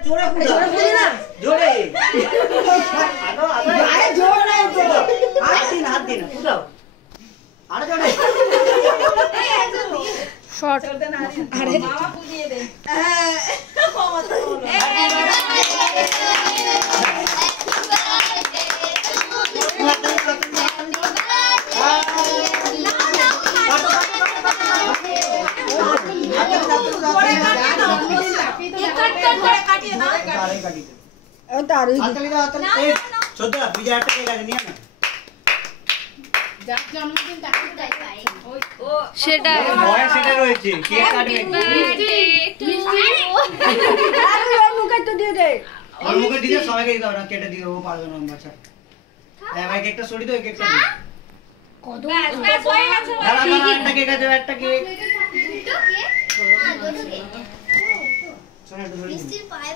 जोरे फूले ना जोरे आनो आए जोरे तो हाथ दिन फुलाओ आरो जोरे शॉट अरे मामा पूजिए दे मामा तो সেটা বয়স সেটা রয়েছে কেক কাটবে আর মুখে তো দিয়ে দে আর মুখে দিলে সবাইকে দাও না কেটে দিও ও পারবে না বাচ্চা এই ভাই কেকটা সরি দাও কেকটা দিও কত ব্যাস হয়ে গেছে দাঁড়া দাঁড়া একটা কেক আছে একটা কেক দুটো কেক হ্যাঁ দুটো কেক শোনো একটু ধরে মিষ্টির পায়ে